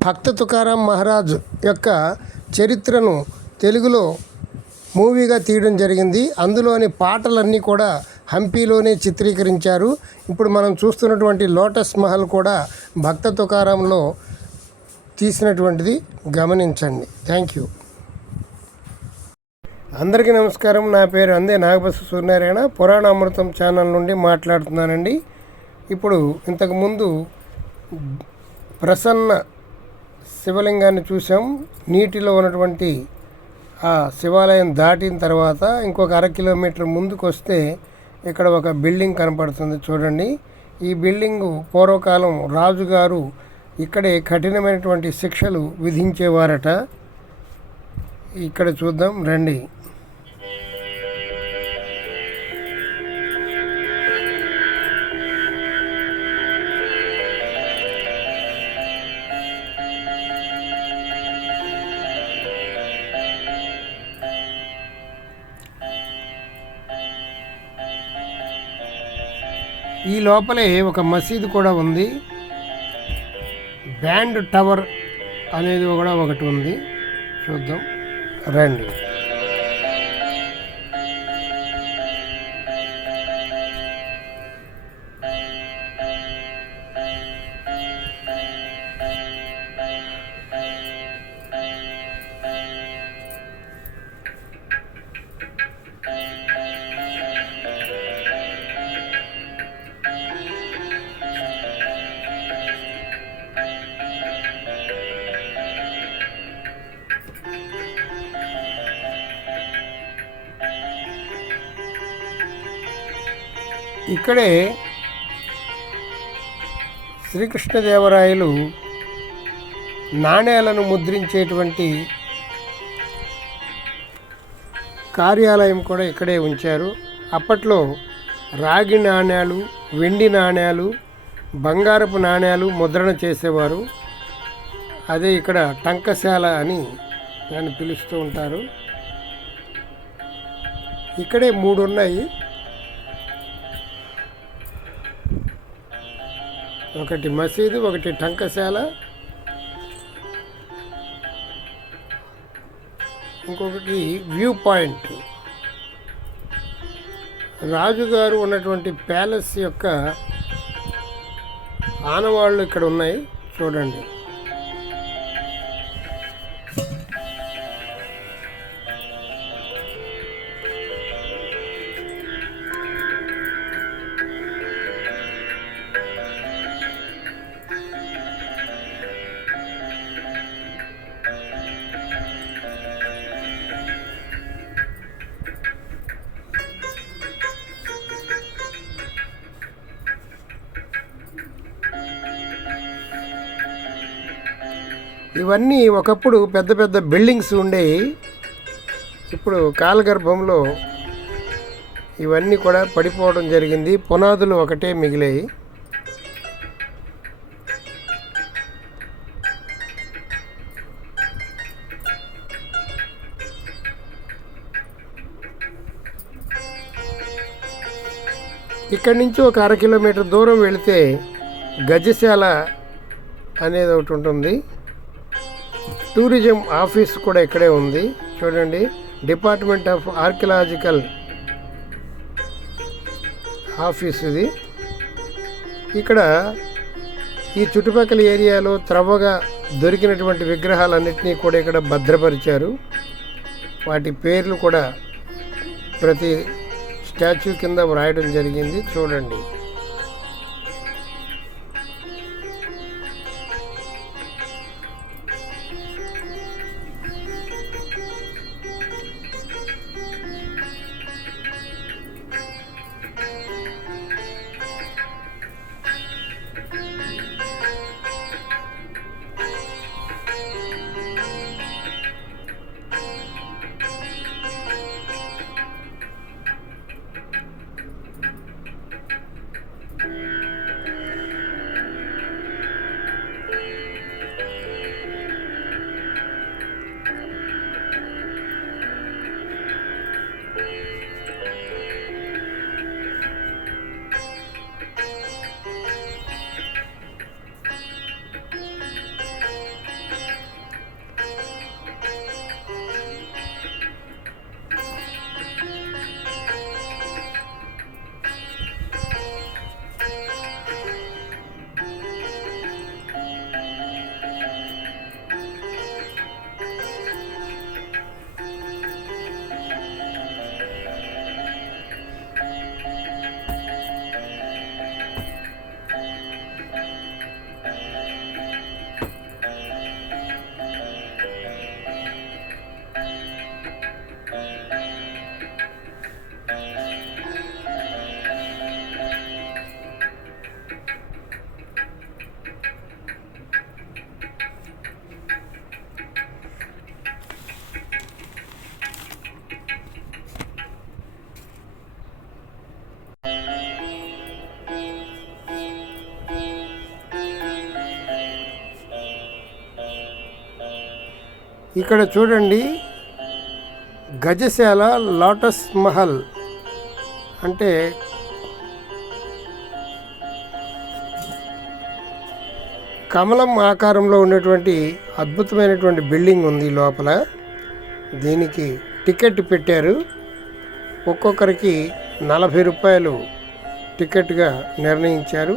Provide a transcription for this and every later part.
భక్త తుకారాం మహారాజ్ యొక్క చరిత్రను తెలుగులో మూవీగా తీయడం జరిగింది. అందులోని పాటలన్నీ కూడా హంపీలోనే చిత్రీకరించారు. ఇప్పుడు మనం చూస్తున్నటువంటి లోటస్ మహల్ కూడా భక్త తుకారాంలో తీసినటువంటిది, గమనించండి. Thank you. అందరికీ నమస్కారం. నా పేరు అందే నాగబస సూర్యనారాయణ, పురాణామృతం ఛానల్ నుండి మాట్లాడుతున్నానండి. ఇప్పుడు ఇంతకుముందు ప్రసన్న శివలింగాన్ని చూసాం. నీటిలో ఉన్నటువంటి ఆ శివాలయం దాటిన తర్వాత ఇంకొక 1/2 కిలోమీటర్ ముందుకు వస్తే ఇక్కడ ఒక బిల్డింగ్ కనపడుతుంది, చూడండి. ఈ బిల్డింగు పూర్వకాలం రాజుగారు ఇక్కడే కఠినమైనటువంటి శిక్షలు విధించేవారట. ఇక్కడ చూద్దాం రండి. ఈ లోపలే ఒక మసీదు కూడా ఉంది. బ్యాండ్ టవర్ అనేది కూడా ఒకటి ఉంది, చూద్దాం రండి. ఇక్కడే శ్రీకృష్ణదేవరాయలు నాణేలను ముద్రించేటువంటి కార్యాలయం కూడా ఇక్కడే ఉంచారు. అప్పట్లో రాగి నాణేలు, వెండి నాణేలు, బంగారపు నాణేలు ముద్రణ చేసేవారు. అదే ఇక్కడ టంకశాల అని దాన్ని పిలుస్తూ ఉంటారు. ఇక్కడే 3 ఉన్నాయి. ఒకటి మసీదు, ఒకటి టంకశాల, ఇంకొకటి వ్యూ పాయింట్. రాజుగారు ఉన్నటువంటి ప్యాలెస్ యొక్క ఆనవాళ్ళు ఇక్కడ ఉన్నాయి, చూడండి. ఇవన్నీ ఒకప్పుడు పెద్ద పెద్ద బిల్డింగ్స్ ఉండేవి. ఇప్పుడు కాలగర్భంలో ఇవన్నీ కూడా పడిపోవడం జరిగింది. పునాదులు ఒకటే మిగిలాయి. ఇక్కడి నుంచి ఒక 1/2 కిలోమీటర్ దూరం వెళితే గజశాల అనేది ఒకటి ఉంటుంది. టూరిజం ఆఫీస్ కూడా ఇక్కడే ఉంది, చూడండి. డిపార్ట్మెంట్ ఆఫ్ ఆర్కియలాజికల్ ఆఫీస్ ఇది. ఇక్కడ ఈ చుట్టుపక్కల ఏరియాలో త్రవ్వగా దొరికినటువంటి విగ్రహాలన్నింటినీ కూడా ఇక్కడ భద్రపరిచారు. వాటి పేర్లు కూడా ప్రతి స్టాచ్యూ కింద వ్రాయడం జరిగింది, చూడండి. ఇక్కడ చూడండి, గజశాల లోటస్ మహల్ అంటే కమలం ఆకారంలో ఉన్నటువంటి అద్భుతమైనటువంటి బిల్డింగ్ ఉంది లోపల. దీనికి టికెట్ పెట్టారు. ఒక్కొక్కరికి 40 రూపాయలు టికెట్గా నిర్ణయించారు.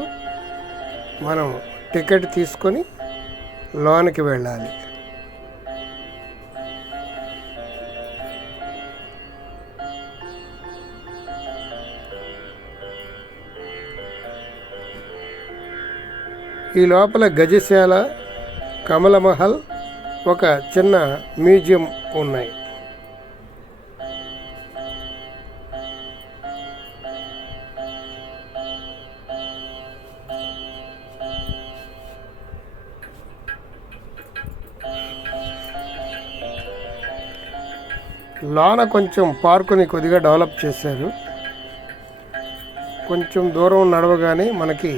మనం టికెట్ తీసుకొని లోనికి వెళ్ళాలి. ఈ లోపల గజశాల, కమలమహల్, ఒక చిన్న మ్యూజియం ఉన్నాయి. లోన కొంచెం పార్కుని కొద్దిగా డెవలప్ చేశారు. కొంచెం దూరం నడవగానే మనకి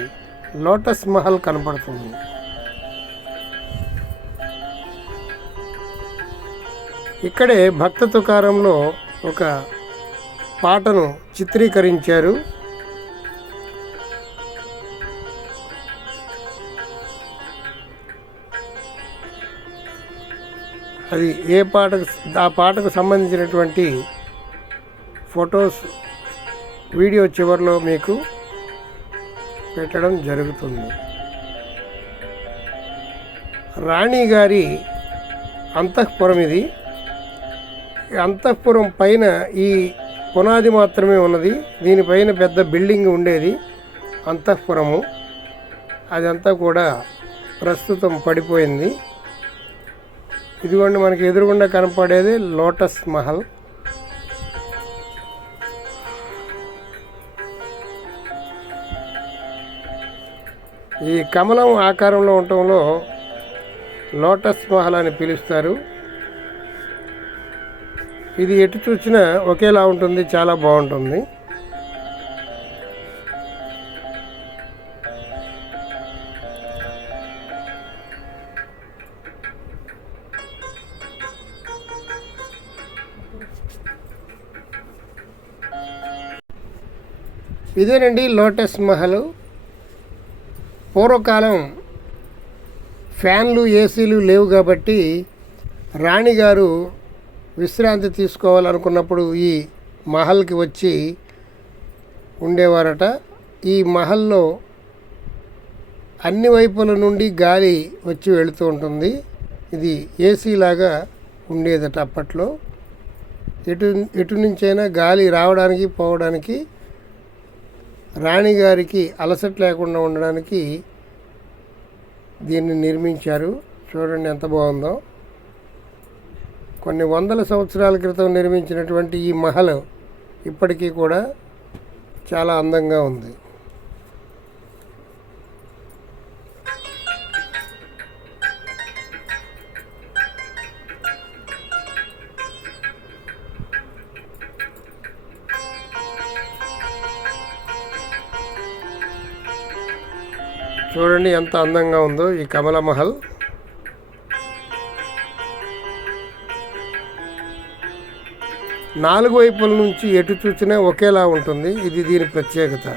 లోటస్ మహల్ కనపడుతుంది. ఇక్కడే భక్త తుకారంలో ఒక పాటను చిత్రీకరించారు. అది ఏ పాటకు, ఆ పాటకు సంబంధించినటువంటి ఫొటోస్ వీడియో చివరిలో మీకు పెట్టడం జరుగుతుంది. రాణి గారి అంతఃపురం ఇది. అంతఃపురం పైన ఈ పునాది మాత్రమే ఉన్నది. దీనిపైన పెద్ద బిల్డింగ్ ఉండేది అంతఃపురము. అదంతా కూడా ప్రస్తుతం పడిపోయింది. ఇదిగోండి, మనకి ఎదురుగుండా కనపడేది లోటస్ మహల్. ఈ కమలం ఆకారంలో ఉండటంలో లోటస్ మహల్ అని పిలుస్తారు. ఇది ఎటు చూసినా ఒకేలా ఉంటుంది, చాలా బాగుంటుంది. ఇదేనండి లోటస్ మహల్. పూర్వకాలం ఫ్యాన్లు, ఏసీలు లేవు కాబట్టి రాణిగారు విశ్రాంతి తీసుకోవాలనుకున్నప్పుడు ఈ మహల్కి వచ్చి ఉండేవారట. ఈ మహల్లో అన్ని వైపుల నుండి గాలి వచ్చి వెళుతూ ఉంటుంది. ఇది ఏసీ లాగా ఉండేదట అప్పట్లో. ఎటు నుంచైనా గాలి రావడానికి పోవడానికి, రాణిగారికి అలసట లేకుండా ఉండడానికి దీన్ని నిర్మించారు. చూడండి ఎంత బాగుందో. కొన్ని వందల సంవత్సరాల క్రితం నిర్మించినటువంటి ఈ మహల్ ఇప్పటికీ కూడా చాలా అందంగా ఉంది. చూడండి ఎంత అందంగా ఉందో ఈ కమల మహల్. నాలుగు వైపుల నుంచి ఎటు చూసినా ఒకేలా ఉంటుంది. ఇది దీని ప్రత్యేకత.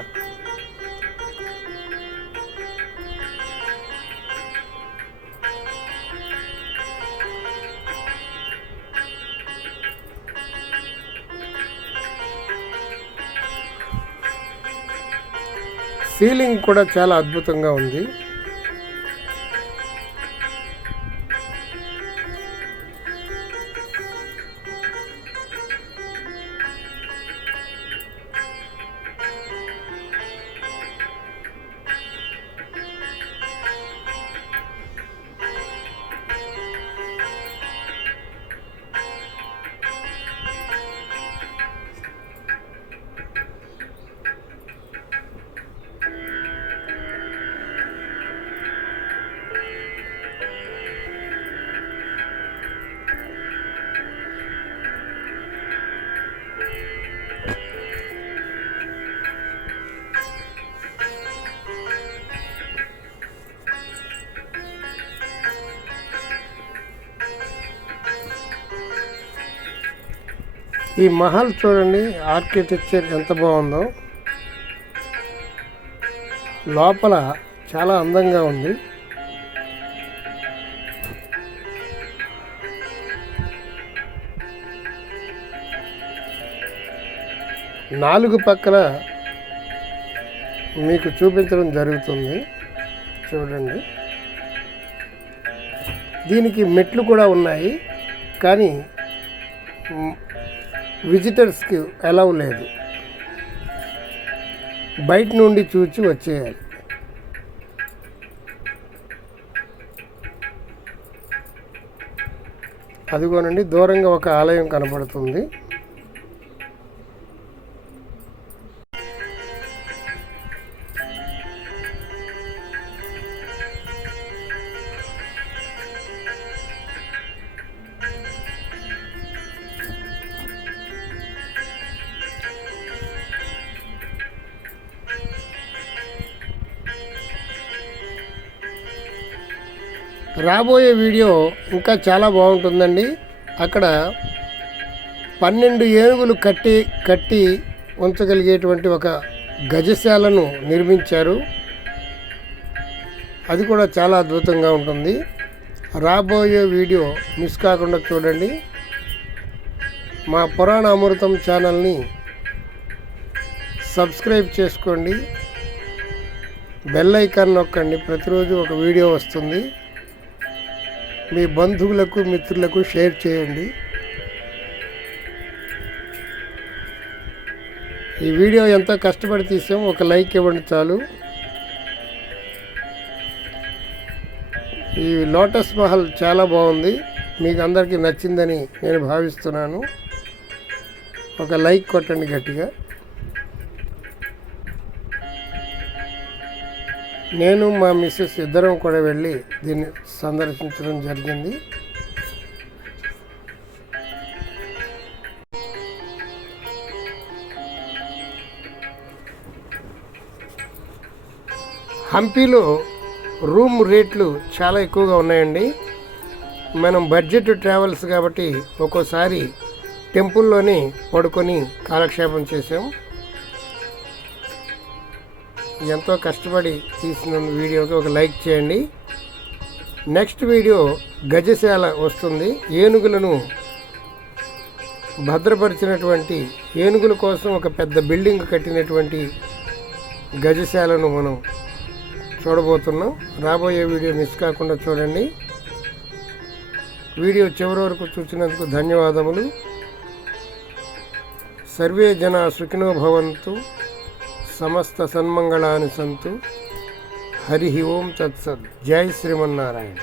సీలింగ్ కూడా చాలా అద్భుతంగా ఉంది. ఈ మహల్ చూడండి, ఆర్కిటెక్చర్ ఎంత బాగుందో. లోపల చాలా అందంగా ఉంది. నాలుగు పక్కల మీకు చూపించడం జరుగుతుంది. చూడండి, దీనికి మెట్లు కూడా ఉన్నాయి, కానీ విజిటర్స్కి అలౌ లేదు. బయట నుండి చూచి వచ్చేయాలి. అదిగోనండి, దూరంగా ఒక ఆలయం కనబడుతుంది. రాబోయే వీడియో ఇంకా చాలా బాగుంటుందండి. అక్కడ 12 ఏనుగులు కట్టి ఉంచగలిగేటువంటి ఒక గజశాలను నిర్మించారు. అది కూడా చాలా అద్భుతంగా ఉంటుంది. రాబోయే వీడియో మిస్ కాకుండా చూడండి. మా పురాణ అమృతం ఛానల్ని సబ్స్క్రైబ్ చేసుకోండి. బెల్ ఐకాన్ నొక్కండి. ప్రతిరోజు ఒక వీడియో వస్తుంది. మీ బంధువులకు, మిత్రులకు షేర్ చేయండి. ఈ వీడియో ఎంతో కష్టపడి తీసాం. ఒక లైక్ ఇవ్వండి చాలు. ఈ లోటస్ మహల్ చాలా బాగుంది. మీకు అందరికీ నచ్చిందని నేను భావిస్తున్నాను. ఒక లైక్ కొట్టండి గట్టిగా. నేను మా మిస్సెస్ ఇద్దరం కూడా వెళ్ళి దీన్ని సందర్శించడం జరిగింది. హంపీలో రూమ్ రేట్లు చాలా ఎక్కువగా ఉన్నాయండి. మనం బడ్జెట్ ట్రావెల్స్ కాబట్టి ఒక్కోసారి టెంపుల్లోని పడుకొని కాలక్షేపం చేసాం. ఎంతో కష్టపడి తీసిన వీడియోకి ఒక లైక్ చేయండి. నెక్స్ట్ వీడియో గజశాల వస్తుంది. ఏనుగులను భద్రపరిచినటువంటి, ఏనుగుల కోసం ఒక పెద్ద బిల్డింగ్ కట్టినటువంటి గజశాలను మనం చూడబోతున్నాం. రాబోయే వీడియో మిస్ కాకుండా చూడండి. వీడియో చివరి వరకు చూసినందుకు ధన్యవాదములు. సర్వే జనా సుఖినో భవంతు. సమస్త సన్మంగళాని సంతు. హరి ఓం తత్సత్. జై శ్రీమన్నారాయణ.